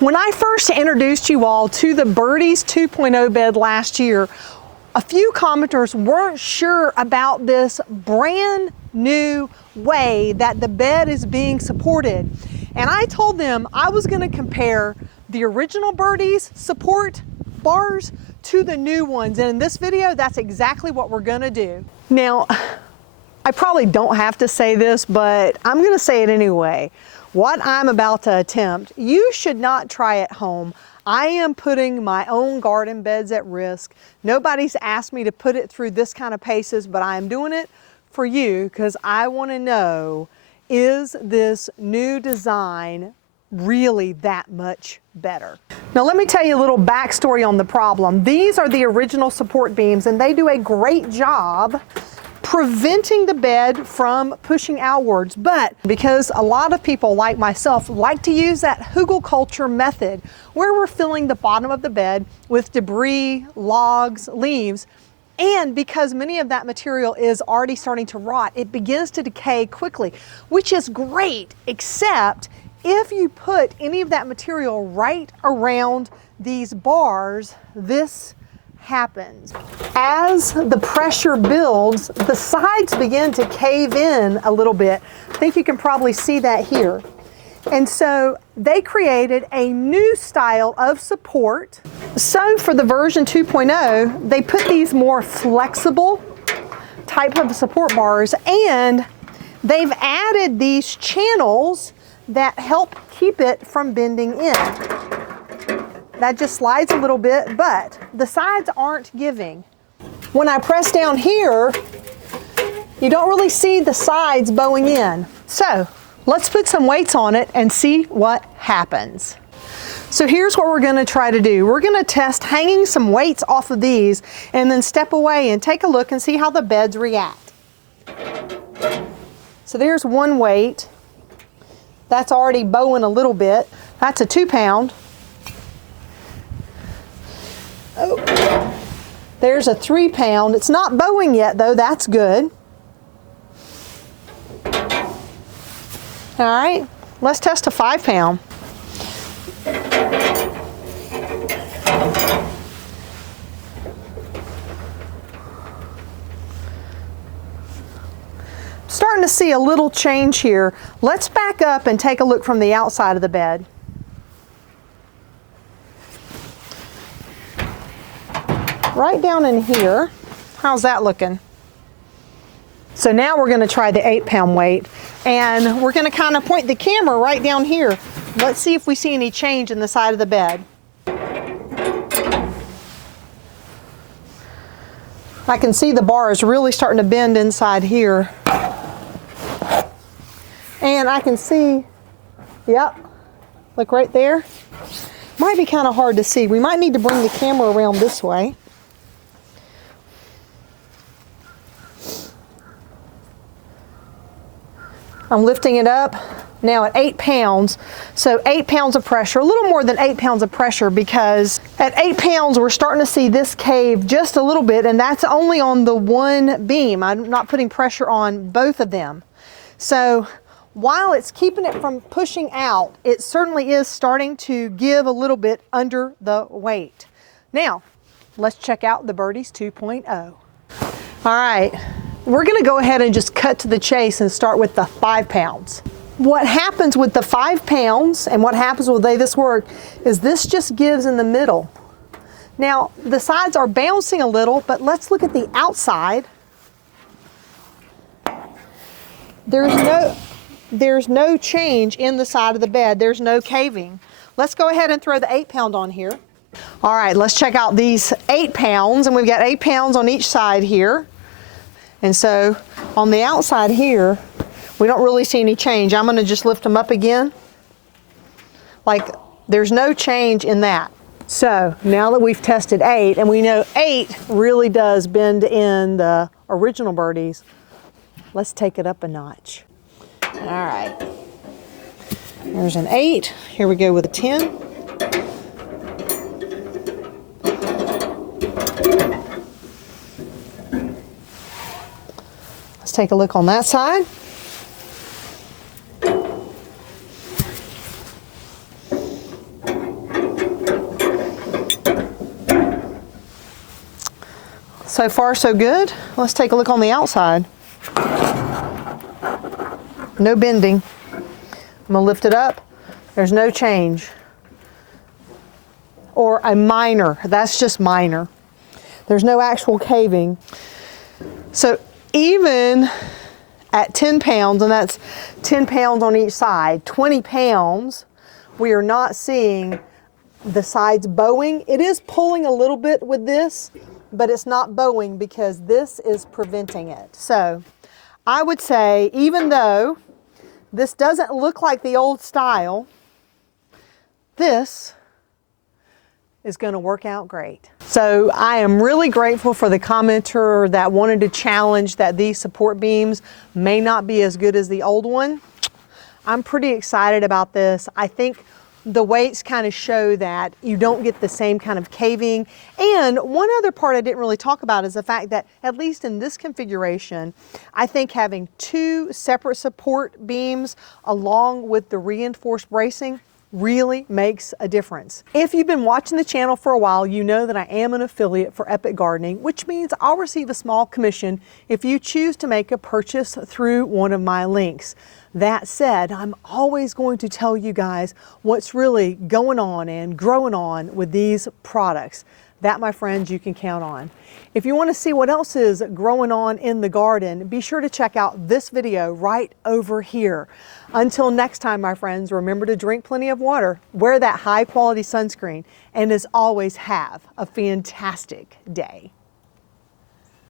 When I first introduced you all to the Birdies 2.0 bed last year, a few commenters weren't sure about this brand new way that the bed is being supported. And I told them I was going to compare the original Birdies support bars to the new ones. And in this video, that's exactly what we're going to do. Now, I probably don't have to say this, but I'm going to say it anyway. What I'm about to attempt, you should not try at home. I am putting my own garden beds at risk. Nobody's asked me to put it through this kind of paces, but I am doing it for you because I want to know, is this new design really that much better? Now let me tell you a little backstory on the problem. These are the original support beams and they do a great job preventing the bed from pushing outwards. But because a lot of people like myself like to use that hoo-gell-culture method where we're filling the bottom of the bed with debris, logs, leaves, and because many of that material is already starting to rot, it begins to decay quickly, which is great, except if you put any of that material right around these bars, this happens. As the pressure builds, the sides begin to cave in a little bit. I think you can probably see that here. And so they created a new style of support. So for the version 2.0, they put these more flexible type of support bars, and they've added these channels that help keep it from bending in. That just slides a little bit, but the sides aren't giving. When I press down here, you don't really see the sides bowing in. So let's put some weights on it and see what happens. So here's what we're gonna try to do. We're gonna test hanging some weights off of these and then step away and take a look and see how the beds react. So there's one weight. That's already bowing a little bit. That's a 2 pound. Oh, there's a 3 pound. It's not bowing yet though, that's good. All right, let's test a 5 pound. Starting to see a little change here. Let's back up and take a look from the outside of the bed. Right down in here, how's that looking? So now we're going to try the 8 pound weight, and we're going to kind of point the camera right down here. Let's see if we see any change in the side of the bed. I can see the bar is really starting to bend inside here. And I can see, yep, look right there. Might be kind of hard to see. We might need to bring the camera around this way. I'm lifting it up now at 8 pounds. So 8 pounds of pressure, a little more than 8 pounds of pressure, because at 8 pounds, we're starting to see this cave just a little bit, and that's only on the one beam. I'm not putting pressure on both of them. So while it's keeping it from pushing out, it certainly is starting to give a little bit under the weight. Now, let's check out the Birdies 2.0. All right. We're going to go ahead and just cut to the chase and start with the 5 pounds. What happens with the 5 pounds and what happens with the way this work is this just gives in the middle. Now, the sides are bouncing a little, but let's look at the outside. There's no change in the side of the bed. There's no caving. Let's go ahead and throw the 8 pound on here. All right, let's check out these 8 pounds, and we've got 8 pounds on each side here. And so on the outside here, we don't really see any change. I'm gonna just lift them up again. Like, there's no change in that. So now that we've tested 8, and we know 8 really does bend in the original Birdies, let's take it up a notch. All right, there's an 8. Here we go with a 10. Let's take a look on that side. So far, so good. Let's take a look on the outside. No bending. I'm gonna lift it up. There's no change. Or a minor, that's just minor. There's no actual caving. So even at 10 pounds, and that's 10 pounds on each side, 20 pounds, we are not seeing the sides bowing. It is pulling a little bit with this, but it's not bowing because this is preventing it. So I would say, even though this doesn't look like the old style, this is going to work out great. So I am really grateful for the commenter that wanted to challenge that these support beams may not be as good as the old one. I'm pretty excited about this. I think the weights kind of show that you don't get the same kind of caving. And one other part I didn't really talk about is the fact that, at least in this configuration, I think having two separate support beams along with the reinforced bracing really makes a difference. If you've been watching the channel for a while, you know that I am an affiliate for Epic Gardening, which means I'll receive a small commission if you choose to make a purchase through one of my links. That said, I'm always going to tell you guys what's really going on and growing on with these products. That, my friends, you can count on. If you want to see what else is growing on in the garden, be sure to check out this video right over here. Until next time, my friends, remember to drink plenty of water, wear that high quality sunscreen, and as always, have a fantastic day.